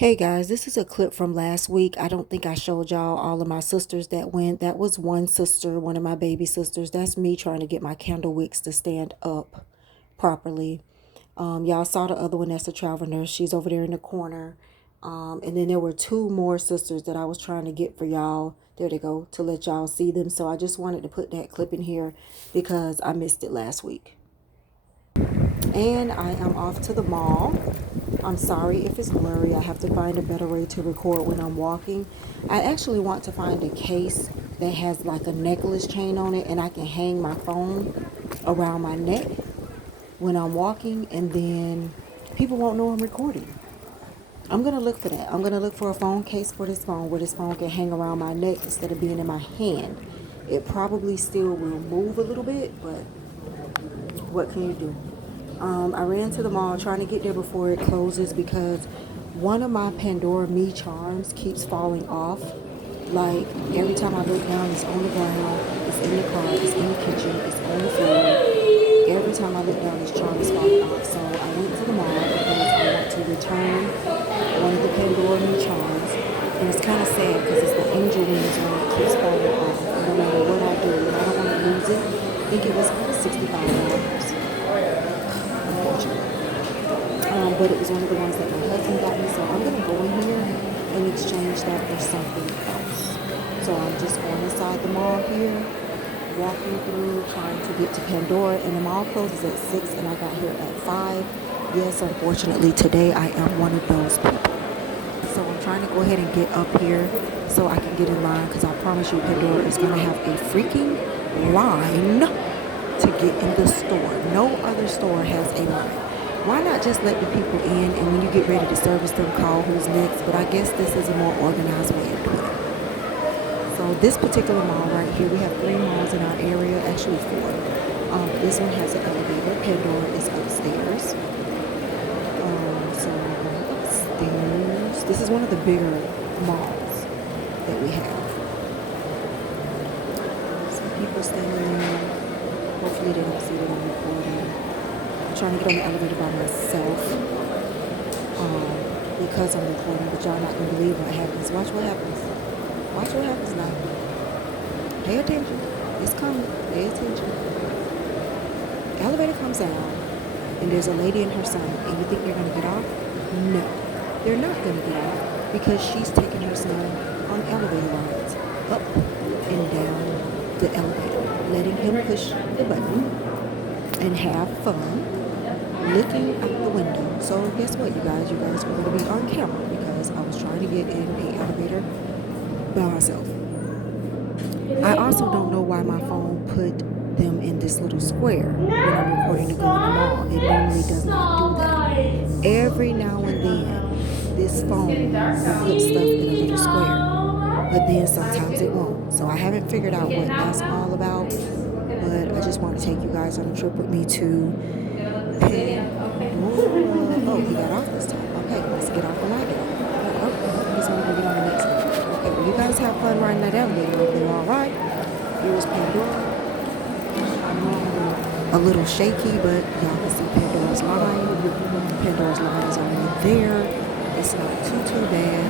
Hey guys, this is a clip from last week. I don't think I showed y'all all of my sisters that went. That was one sister, one of my baby sisters. That's me trying to get my candle wicks to stand up properly. Y'all saw the other one, that's a travel nurse. She's over there in the corner. And then there were two more sisters that I was trying to get for y'all. There they go, to let y'all see them. So I just wanted to put that clip in here because I missed it last week. And I am off to the mall. I'm sorry if it's blurry. I have to find a better way to record when I'm walking. I actually want to find a case that has like a necklace chain on it and I can hang my phone around my neck when I'm walking, and then people won't know I'm recording. I'm going to look for that. I'm going to look for a phone case for this phone where this phone can hang around my neck instead of being in my hand. It probably still will move a little bit, but what can you do? I ran to the mall trying to get there before it closes because one of my Pandora Me charms keeps falling off. Like every time I look down, it's on the ground, it's in the car, it's in the kitchen, it's on the floor. Every time I look down, this charm is falling off. So I went to the mall because I want to return one of the Pandora Me charms. And it's kind of sad because it's the angel wings one that keeps falling off. And no matter what I do, I don't want to lose it. I think it was $65. But it was one of the ones that my husband got me, so I'm going to go in here and exchange that for something else. So I'm just going inside the mall here, walking through, trying to get to Pandora, and the mall closes at 6 and I got here at 5. Yes, unfortunately today I am one of those people. So I'm trying to go ahead and get up here so I can get in line, because I promise you Pandora is going to have a freaking line to get in the store. No other store has a line. Why not just let the people in, and when you get ready to service them, call who's next? But I guess this is a more organized way of doing it. So this particular mall right here, we have 3 malls in our area, actually 4. This one has an elevator. Pandora is upstairs. So I'm going upstairs. This is one of the bigger malls that we have. Some people standing there. Hopefully they don't see that I'm recording. I'm trying to get on the elevator by myself because I'm recording, but y'all not gonna believe what happens. Watch what happens. Watch what happens now. Pay attention. It's coming. Pay attention. The elevator comes down, and there's a lady and her son, and you think they're gonna get off? No, they're not gonna get off because she's taking her son on elevator rides up and down the elevator, letting him push the button and have fun looking out the window. So guess what, you guys were going to be on camera because I was trying to get in an elevator by myself. I also don't know why my phone put them in this little square when I'm recording to go in the mall. It normally does not do that. Every now and then this phone will put stuff in a little square, but then sometimes it won't. So I haven't figured out what that's all about, but I just want to take you guys on a trip with me to Oh, he got off this time. Okay, let's get off when I get off. Oh, he's going to get on the next one. Okay, well, you guys have fun riding that elevator over there, all right? Here's Pandora. I know I'm a little shaky, but y'all can see Pandora's line. Pandora's line is already there. It's not too bad.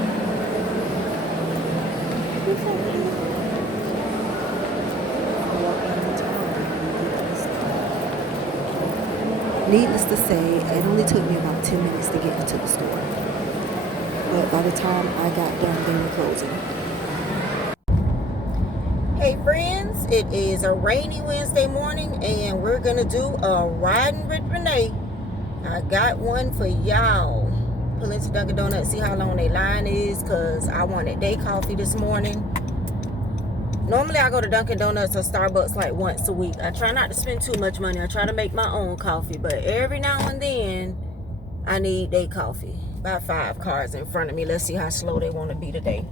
Needless to say, it only took me about 10 minutes to get into the store. But by the time I got down, they were closing. Hey friends, it is a rainy Wednesday morning and we're going to do a riding with Renee. I got one for y'all. Pull into Dunkin' Donuts, see how long their line is, because I wanted day coffee this morning. Normally I go to Dunkin' Donuts or Starbucks like once a week. I try not to spend too much money. I try to make my own coffee. But every now and then, I need day coffee. About 5 cars in front of me. Let's see how slow they want to be today.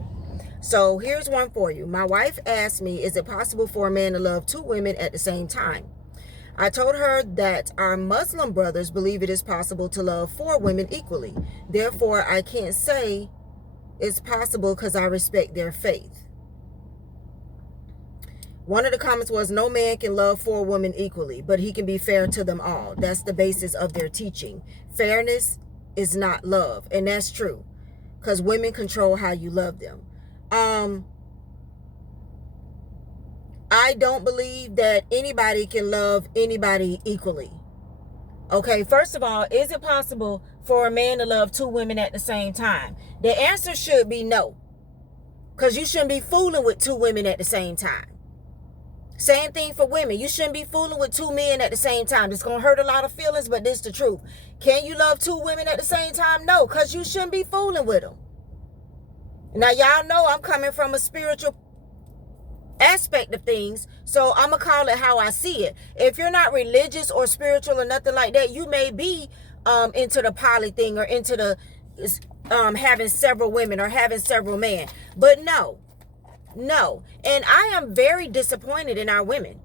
So here's one for you. My wife asked me, is it possible for a man to love 2 women at the same time? I told her that our Muslim brothers believe it is possible to love 4 women equally. Therefore, I can't say it's possible because I respect their faith. One of the comments was, no man can love 4 women equally, but he can be fair to them all. That's the basis of their teaching. Fairness is not love, and that's true. because women control how you love them. I don't believe that anybody can love anybody equally. Okay, first of all, is it possible for a man to love two women at the same time? The answer should be no, because you shouldn't be fooling with two women at the same time. Same thing for women. You shouldn't be fooling with two men at the same time. It's going to hurt a lot of feelings, but this is the truth. Can you love two women at the same time? No, because you shouldn't be fooling with them. Now, y'all know I'm coming from a spiritual aspect of things, so I'm gonna call it how I see it. If you're not religious or spiritual or nothing like that, you may be into the poly thing or into the having several women or having several men. But no. And I am very disappointed in our women.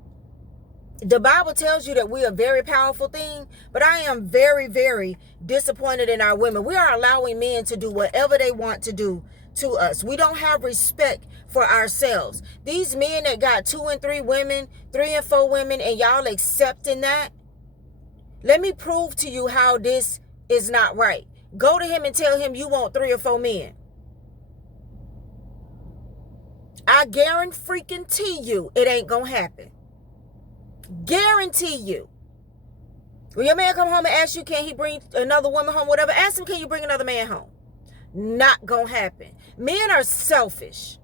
The Bible tells you that we are a very powerful thing, but I am very, very disappointed in our women. We are allowing men to do whatever they want to do to us. We don't have respect for ourselves. These men that got 2 and 3 women, 3 and 4 women, and y'all accepting that, let me prove to you how this is not right. Go to him and tell him you want 3 or 4 men. I guarantee you it ain't gonna happen. Guarantee you. When your man come home and ask you, can he bring another woman home, whatever, ask him, can you bring another man home? Not gonna happen. Men are selfish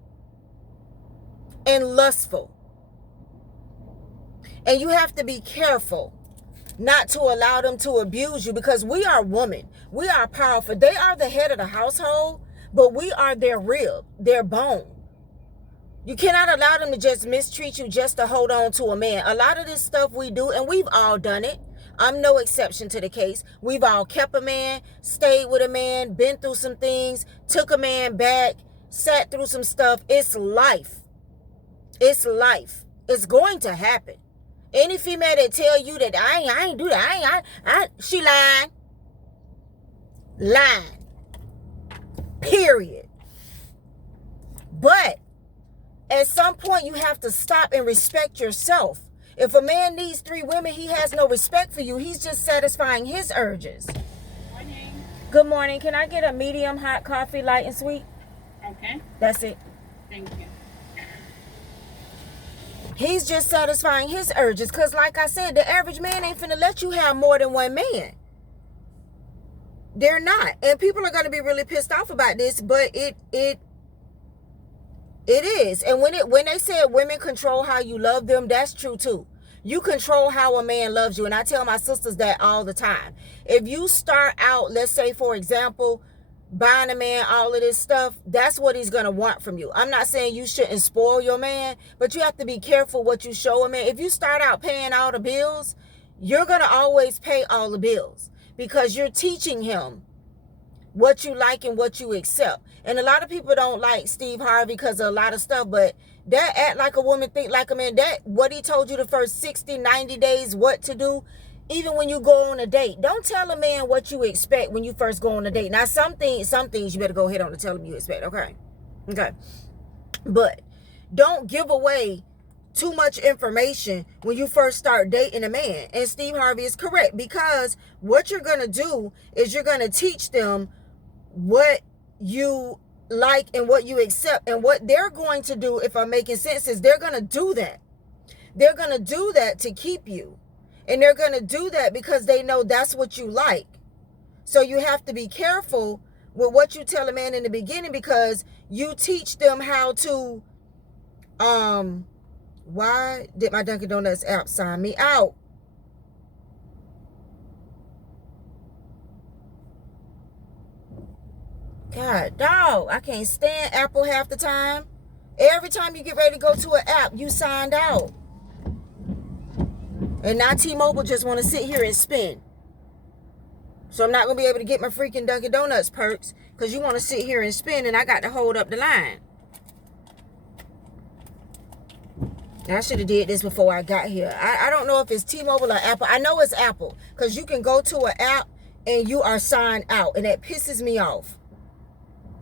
and lustful. And you have to be careful not to allow them to abuse you, because we are women. We are powerful. They are the head of the household, but we are their rib, their bone. You cannot allow them to just mistreat you just to hold on to a man. A lot of this stuff we do, and we've all done it. I'm no exception to the case. We've all kept a man, stayed with a man, been through some things, took a man back, sat through some stuff. It's life. It's life. It's going to happen. Any female that tell you that I ain't do that, she lying. Lying. Period. But at some point you have to stop and respect yourself. If a man needs 3 women, he has no respect for you. He's just satisfying his urges. Morning. Good morning. Can I get a medium hot coffee, light and sweet? Okay. That's it. Thank you. He's just satisfying his urges, because like I said, the average man ain't finna let you have more than one man. They're not. And people are going to be really pissed off about this, but it is. And when they said women control how you love them, that's true too. You control how a man loves you. And I tell my sisters that all the time. If you start out, let's say, for example, buying a man all of this stuff, that's what he's going to want from you. I'm not saying you shouldn't spoil your man, but you have to be careful what you show a man. If you start out paying all the bills, you're going to always pay all the bills, because you're teaching him what you like and what you accept. And a lot of people don't like Steve Harvey because of a lot of stuff, but that act like a woman, think like a man, that what he told you the first 60, 90 days what to do, even when you go on a date. Don't tell a man what you expect when you first go on a date. Now, some things you better go ahead on and tell him you expect, okay? But don't give away too much information when you first start dating a man. And Steve Harvey is correct, because what you're going to do is you're going to teach them what you like and what you accept. And what they're going to do, if I'm making sense, is they're going to do that. They're going to do that to keep you. And they're going to do that because they know that's what you like. So you have to be careful with what you tell a man in the beginning, because you teach them how to, why did my Dunkin' Donuts app sign me out? God, dog, I can't stand Apple half the time. Every time you get ready to go to an app, you signed out. And now T-Mobile just want to sit here and spin. So I'm not going to be able to get my freaking Dunkin' Donuts perks, because you want to sit here and spin, and I got to hold up the line. I should have did this before I got here. I don't know if it's T-Mobile or Apple. I know it's Apple, because you can go to an app and you are signed out, and that pisses me off.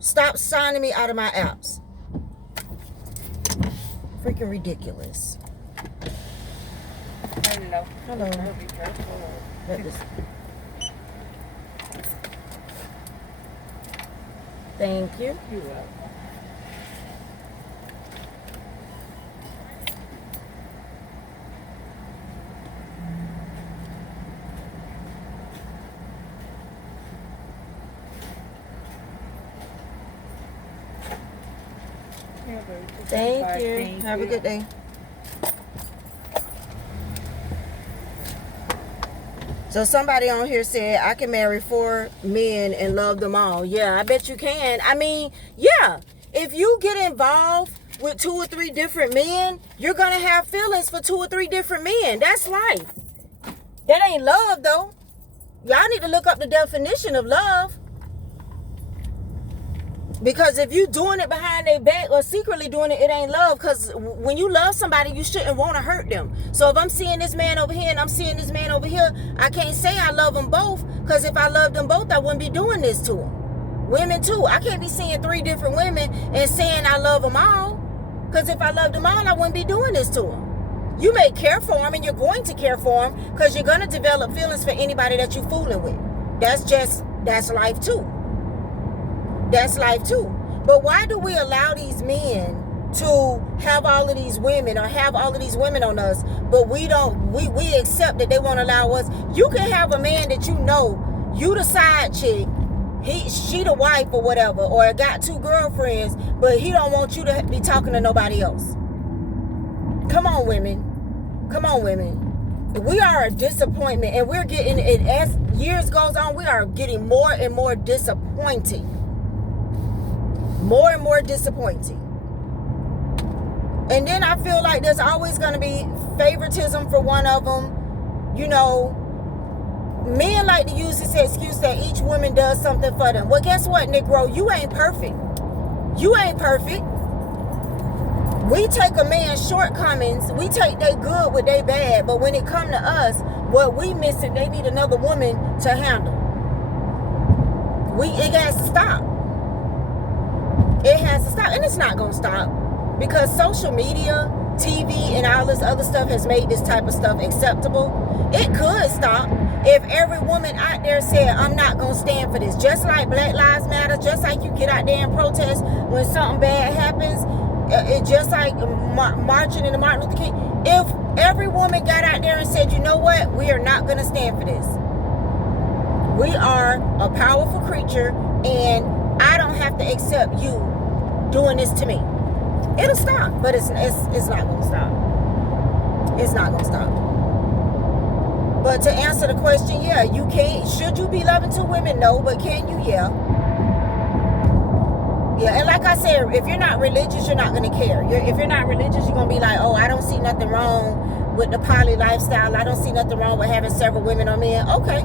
Stop signing me out of my apps. Freaking ridiculous. Hello. Hello. Be careful. Let this. Thank you. You're welcome. Yeah, baby. Thank you. Thank Have a you. good day. So somebody on here said I can marry 4 men and love them all. Yeah, I bet you can. I mean, yeah. If you get involved with 2 or 3 different men, you're going to have feelings for 2 or 3 different men. That's life. That ain't love, though. Y'all need to look up the definition of love. Because if you doing it behind their back or secretly doing it, it ain't love. Because when you love somebody, you shouldn't want to hurt them. So if I'm seeing this man over here and I'm seeing this man over here, I can't say I love them both. Because if I loved them both, I wouldn't be doing this to them. Women too. I can't be seeing 3 different women and saying I love them all. Because if I loved them all, I wouldn't be doing this to them. You may care for them and you're going to care for them because you're going to develop feelings for anybody that you're fooling with. That's life too. That's life too. But why do we allow these men to have all of these women or have all of these women on us, but we accept that they won't allow us? You can have a man that you know, you the side chick, she the wife or whatever, or got 2 girlfriends, but he don't want you to be talking to nobody else. Come on, women. Come on, women. We are a disappointment, and we're getting it as years goes on. We are getting more and more disappointing. More and more disappointing. And then I feel like there's always going to be favoritism for one of them. You know, men like to use this excuse that each woman does something for them. Well, guess what, Negro? You ain't perfect. You ain't perfect. We take a man's shortcomings, we take they good with they bad, but when it come to us, what we missing, they need another woman to handle. It has to stop. It has to stop, and it's not going to stop because social media, TV, and all this other stuff has made this type of stuff acceptable. It could stop if every woman out there said, I'm not going to stand for this. Just like Black Lives Matter, just like you get out there and protest when something bad happens, just like marching in the Martin Luther King. If every woman got out there and said, you know what, we are not going to stand for this. We are a powerful creature, and I don't have to accept you doing this to me. It'll stop, but it's not going to stop. It's not going to stop. But to answer the question, yeah, you can't. Should you be loving 2 women? No, but can you? Yeah. Yeah, and like I said, if you're not religious, you're not going to care. If you're not religious, you're going to be like, oh, I don't see nothing wrong with the poly lifestyle. I don't see nothing wrong with having several women or men. Okay.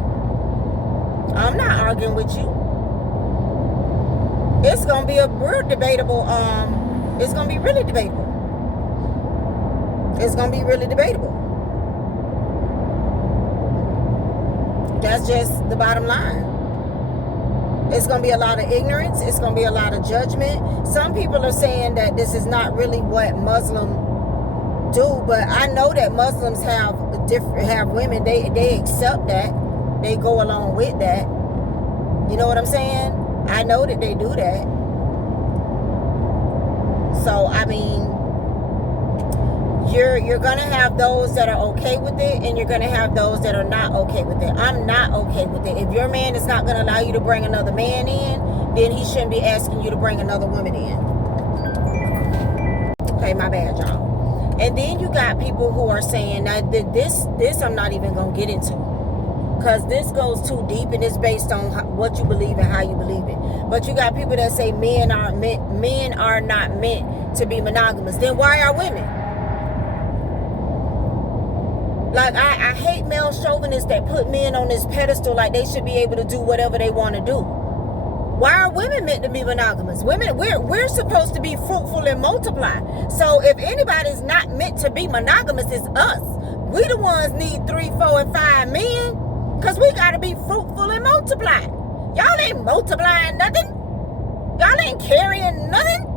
I'm not arguing with you. It's going to be a real debatable, it's going to be really debatable. It's going to be really debatable. That's just the bottom line. It's going to be a lot of ignorance. It's going to be a lot of judgment. Some people are saying that this is not really what Muslims do, but I know that Muslims have women. They accept that. They go along with that. You know what I'm saying? I know that they do that. So, I mean, you're going to have those that are okay with it, and you're going to have those that are not okay with it. I'm not okay with it. If your man is not going to allow you to bring another man in, then he shouldn't be asking you to bring another woman in. Okay, my bad, y'all. And then you got people who are saying, now this I'm not even going to get into, because this goes too deep, and it's based on what you believe and how you believe it. But you got people that say men are not meant to be monogamous. Then why are women? Like, I hate male chauvinists that put men on this pedestal like they should be able to do whatever they want to do. Why are women meant to be monogamous? Women, we're supposed to be fruitful and multiply. So if anybody's not meant to be monogamous, it's us. We the ones need 3, 4, and 5 men. Because we got to be fruitful and multiply. Y'all ain't multiplying nothing. Y'all ain't carrying nothing.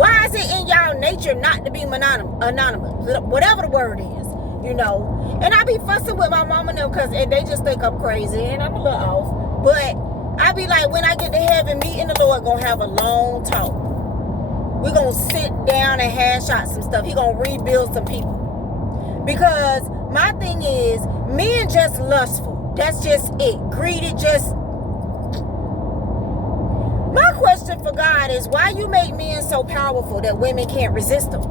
Why is it in y'all nature not to be anonymous? Whatever the word is, you know. And I be fussing with my mama now because they just think I'm crazy and I'm a little off. But I be like, when I get to heaven, me and the Lord gonna have a long talk. We're gonna sit down and hash out some stuff. He gonna rebuild some people. Because my thing is, men just lustful. That's just it. Greedy, just... My question for God is, why you make men so powerful that women can't resist them?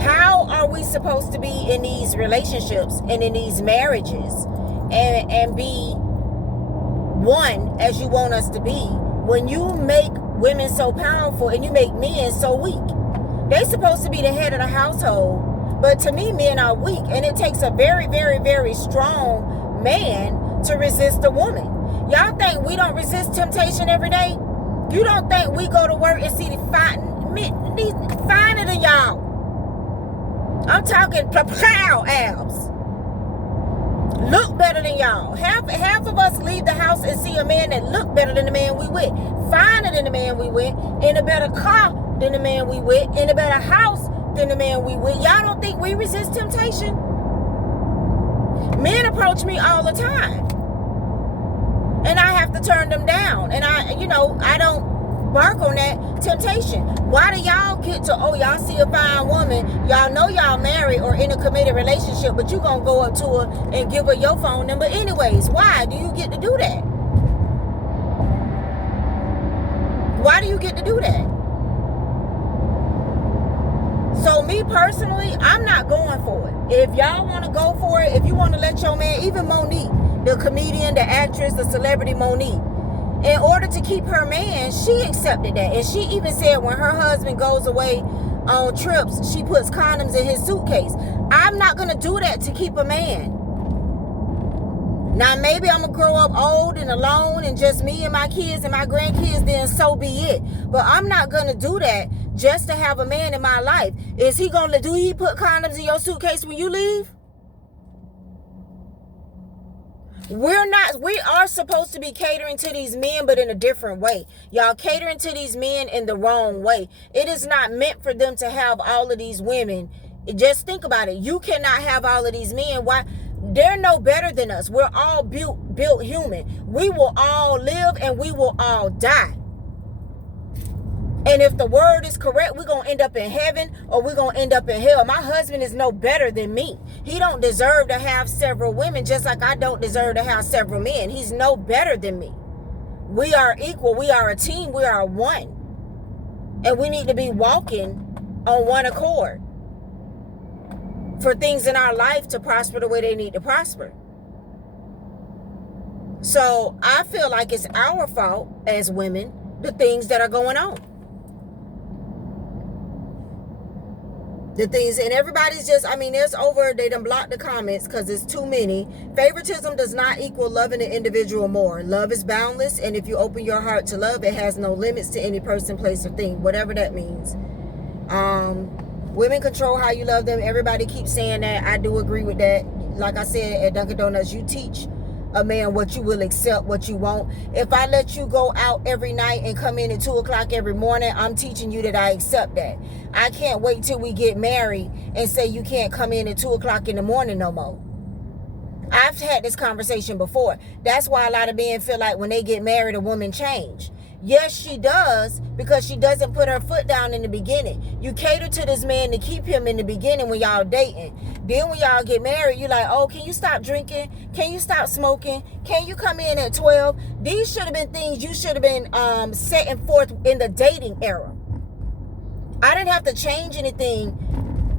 How are we supposed to be in these relationships and in these marriages and be one as you want us to be when you make women so powerful and you make men so weak? They supposed to be the head of the household, but to me, men are weak, and it takes a very, very, very strong man to resist a woman. Y'all think we don't resist temptation every day? You don't think we go to work and see the finer than y'all? I'm talking plow abs. Look better than y'all. Half of us leave the house and see a man that look better than the man we with, finer than the man we with, in a better car than the man we with, in a better house than the man we with. Y'all don't think we resist temptation? Men approach me all the time, and I have to turn them down. And I don't bark on that temptation. Why do y'all get to, oh, y'all see a fine woman, y'all know y'all married or in a committed relationship, but you gonna go up to her and give her your phone number anyways? Why do you get to do that? Why do you get to do that? So me personally, I'm not going for it. If y'all want to go for it, if you want to let your man, even Monique, the comedian, the actress, the celebrity Monique, in order to keep her man, she accepted that. And she even said when her husband goes away on trips, she puts condoms in his suitcase. I'm not going to do that to keep a man. Now, maybe I'm going to grow up old and alone and just me and my kids and my grandkids, then so be it. But I'm not going to do that just to have a man in my life. Is he going to, do he put condoms in your suitcase when you leave? We are supposed to be catering to these men, but in a different way. Y'all catering to these men in the wrong way. It is not meant for them to have all of these women. Just think about it. You cannot have all of these men. Why? They're no better than us. We're all built human. We will all live and we will all die. And if the word is correct, we're going to end up in heaven or we're going to end up in hell. My husband is no better than me. He don't deserve to have several women, just like I don't deserve to have several men. He's no better than me. We are equal. We are a team. We are one. And we need to be walking on one accord for things in our life to prosper the way they need to prosper. So I feel like it's our fault as women, the things that are going on. The things, and everybody's just, there's they done blocked the comments because it's too many. Favoritism does not equal loving an individual more. Love is boundless, and if you open your heart to love, it has no limits to any person, place, or thing, whatever that means. Women control how you love them. Everybody keeps saying that. I do agree with that. Like I said, at Dunkin' Donuts, you teach a man what you will accept, what you won't. If I let you go out every night and come in at 2 o'clock every morning, I'm teaching you that I accept that. I can't wait till we get married and say you can't come in at 2 o'clock in the morning no more. I've had this conversation before. That's why a lot of men feel like when they get married, a woman change. Yes, she does, because she doesn't put her foot down in the beginning. You cater to this man to keep him in the beginning when y'all dating. Then when y'all get married, you're like, oh, can you stop drinking? Can you stop smoking? Can you come in at 12? These should have been things you should have been setting forth in the dating era. I didn't have to change anything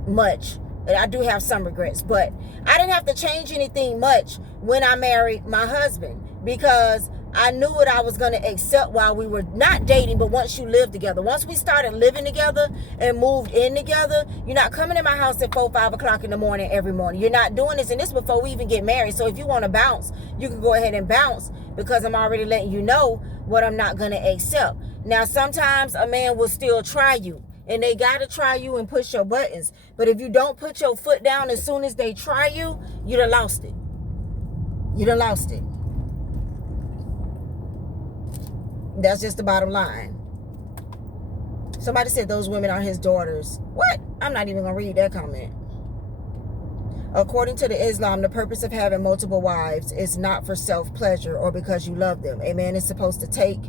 much. I do have some regrets, but I didn't have to change anything much when I married my husband, because I knew what I was going to accept while we were not dating, but once you live together. Once we started living together and moved in together, you're not coming in my house at 4, 5 o'clock in the morning every morning. You're not doing this, and this before we even get married. So if you want to bounce, you can go ahead and bounce, because I'm already letting you know what I'm not going to accept. Now, sometimes a man will still try you, and they got to try you and push your buttons. But if you don't put your foot down as soon as they try you, you done lost it. You done lost it. That's just the bottom line. Somebody said those women are his daughters. What? I'm not even going to read that comment. According to the Islam, the purpose of having multiple wives is not for self-pleasure or because you love them. A man is supposed to take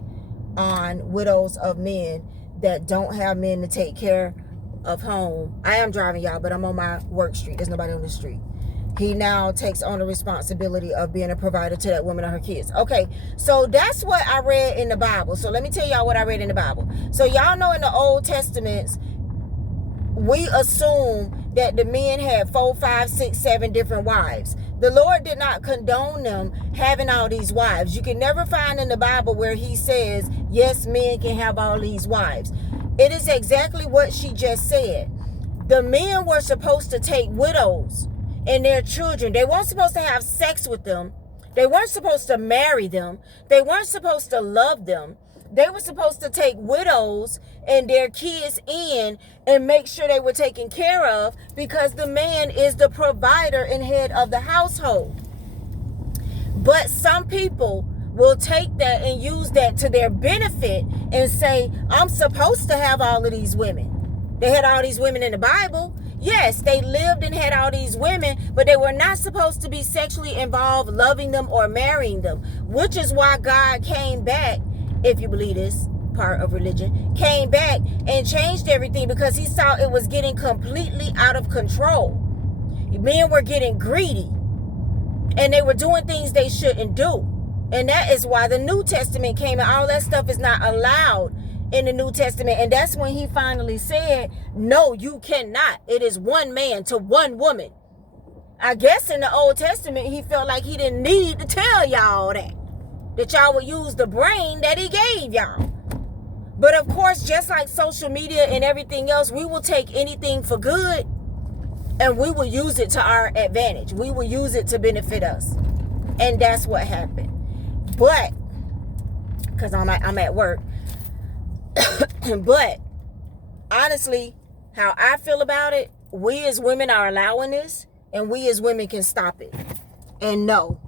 on widows of men that don't have men to take care of home. I am driving, y'all, but I'm on my work street. There's nobody on the street. He now takes on the responsibility of being a provider to that woman and her kids. Okay, so that's what I read in the Bible. So let me tell y'all what I read in the Bible. So y'all know in the Old Testaments, we assume that the men had 4, 5, 6, 7 different wives. The Lord did not condone them having all these wives. You can never find in the Bible where he says, yes, men can have all these wives. It is exactly what she just said. The men were supposed to take widows and their children. They weren't supposed to have sex with them. They weren't supposed to marry them. They weren't supposed to love them. They were supposed to take widows and their kids in and make sure they were taken care of, because the man is the provider and head of the household. But some people will take that and use that to their benefit and say, I'm supposed to have all of these women. They had all these women in the Bible. Yes, they lived and had all these women, but they were not supposed to be sexually involved, loving them or marrying them, which is why God came back, if you believe this part of religion, came back and changed everything, because he saw it was getting completely out of control. Men were getting greedy and they were doing things they shouldn't do. And that is why the New Testament came, and all that stuff is not allowed in the New Testament. And that's when he finally said, no, you cannot. It is one man to one woman. I guess in the Old Testament, he felt like he didn't need to tell y'all that y'all would use the brain that he gave y'all. But of course, just like social media and everything else, we will take anything for good and we will use it to our advantage. We will use it to benefit us. And that's what happened. But, because I'm at work, but honestly, how I feel about it, we as women are allowing this, and we as women can stop it. And no,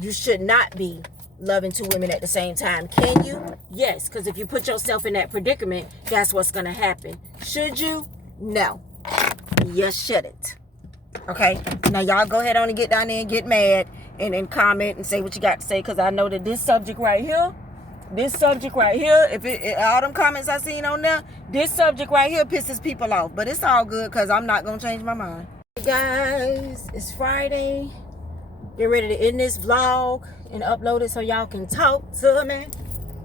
you should not be loving 2 women at the same time. Can you? Yes, because if you put yourself in that predicament, that's what's going to happen. Should you? No, you shouldn't. Okay, now y'all go ahead on and get down there and get mad and comment and say what you got to say, because I know that this subject right here, if all them comments I seen on there, this subject right here pisses people off. But it's all good, because I'm not going to change my mind. Hey guys, it's Friday. Get ready to end this vlog and upload it so y'all can talk to me.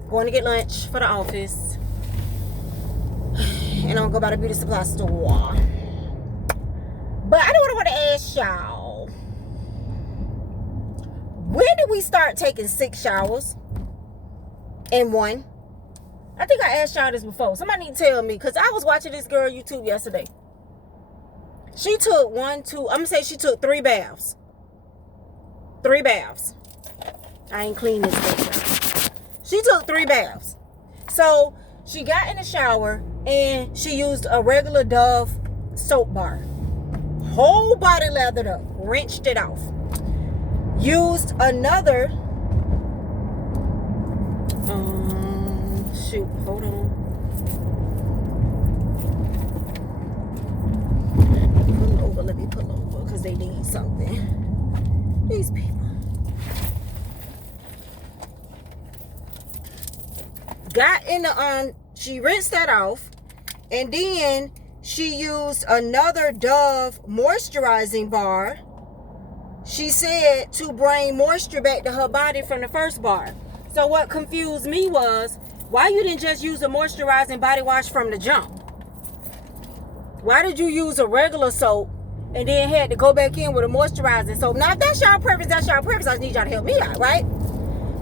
Going to get lunch for the office. And I'm going to go by the beauty supply store. But I don't want to ask y'all, when did we start taking 6 showers in one? I think I asked y'all this before. Somebody need to tell me, because I was watching this girl YouTube yesterday. She took 3 baths. 3 baths. I ain't cleaned this thing. She took 3 baths. So she got in the shower and she used a regular Dove soap bar. Whole body lathered up, rinsed it off. Used another, hold on. Let me pull over, because they need something. These people. Got in the, she rinsed that off, and then she used another Dove moisturizing bar, she said, to bring moisture back to her body from the first bar. So what confused me was, why you didn't just use a moisturizing body wash from the jump? Why did you use a regular soap and then had to go back in with a moisturizing soap? Now, if that's y'all purpose, that's y'all purpose. I just need y'all to help me out, right?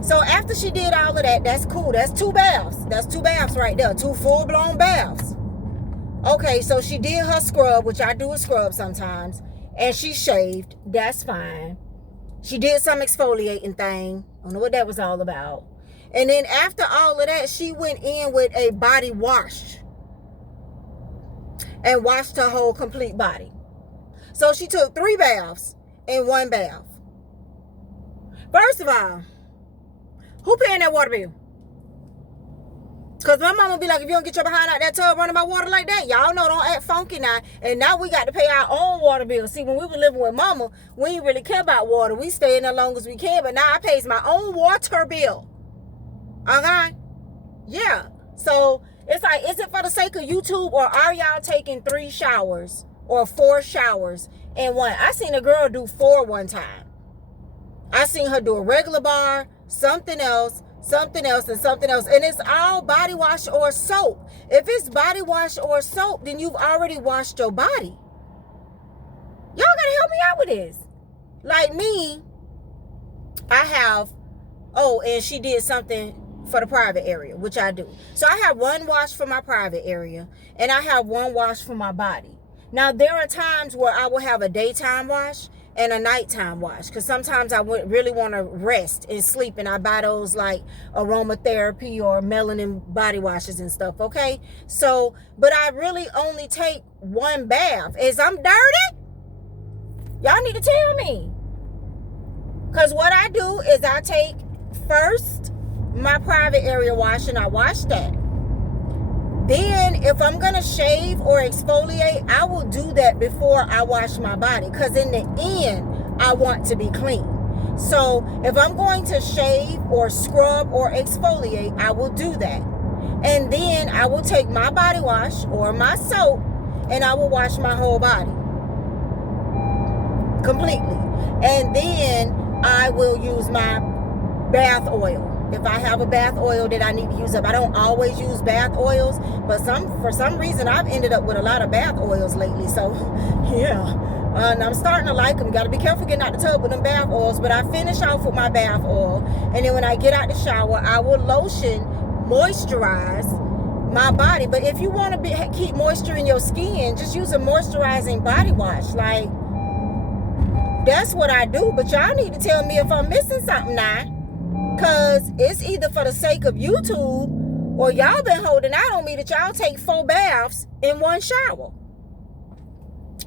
So after she did all of that, that's cool. That's 2 baths. That's 2 baths right there. 2 full-blown baths. Okay, so she did her scrub, which I do a scrub sometimes, and she shaved. That's fine. She did some exfoliating thing. I don't know what that was all about. And then after all of that, she went in with a body wash and washed her whole complete body. So she took 3 baths in 1 bath. First of all, who paying that water bill? Because my mama be like, if you don't get your behind out that tub running my water like that, y'all know don't act funky now. And now we got to pay our own water bill. See, when we were living with mama, we didn't really care about water. We stayed in as long as we can. But now I pays my own water bill. Okay? Yeah. So it's like, is it for the sake of YouTube, or are y'all taking 3 showers or 4 showers in one? I seen a girl do 4 one time. I seen her do a regular bar, something else, and something else. And it's all body wash or soap. If it's body wash or soap, then you've already washed your body. Y'all gotta help me out with this. Like me, I have, and she did something for the private area, which I do. So I have 1 wash for my private area, and I have 1 wash for my body. Now, there are times where I will have a daytime wash and a nighttime wash, because sometimes I would really want to rest and sleep, and I buy those like aromatherapy or melanin body washes and stuff, okay? So, but I really only take 1 bath. Is I'm dirty? Y'all need to tell me. Because what I do is I take first my private area wash, and I wash that. Then if I'm going to shave or exfoliate, I will do that before I wash my body, because in the end, I want to be clean. So if I'm going to shave or scrub or exfoliate, I will do that. And then I will take my body wash or my soap, and I will wash my whole body completely. And then I will use my bath oil. If I have a bath oil that I need to use up. I don't always use bath oils, but for some reason I've ended up with a lot of bath oils lately. So yeah, and I'm starting to like them. Got to be careful getting out the tub with them bath oils. But I finish off with my bath oil, and then when I get out the shower, I will lotion, moisturize my body. But if you want to keep moisture in your skin, just use a moisturizing body wash. Like, that's what I do. But y'all need to tell me if I'm missing something now. Because it's either for the sake of YouTube, or y'all been holding out on me that y'all take 4 baths in 1 shower.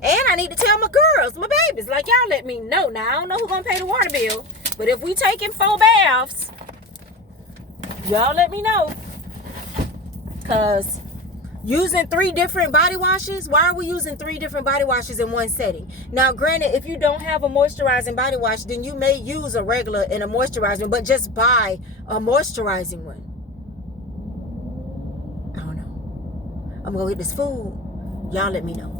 And I need to tell my girls, my babies, like, y'all let me know. Now, I don't know who's going to pay the water bill, but if we taking 4 baths, y'all let me know. Because using 3 different body washes, why are we using 3 different body washes in 1 setting? Now, granted, if you don't have a moisturizing body wash, then you may use a regular and a moisturizing, but just buy a moisturizing one. I don't know. I'm going to get this food. Y'all let me know.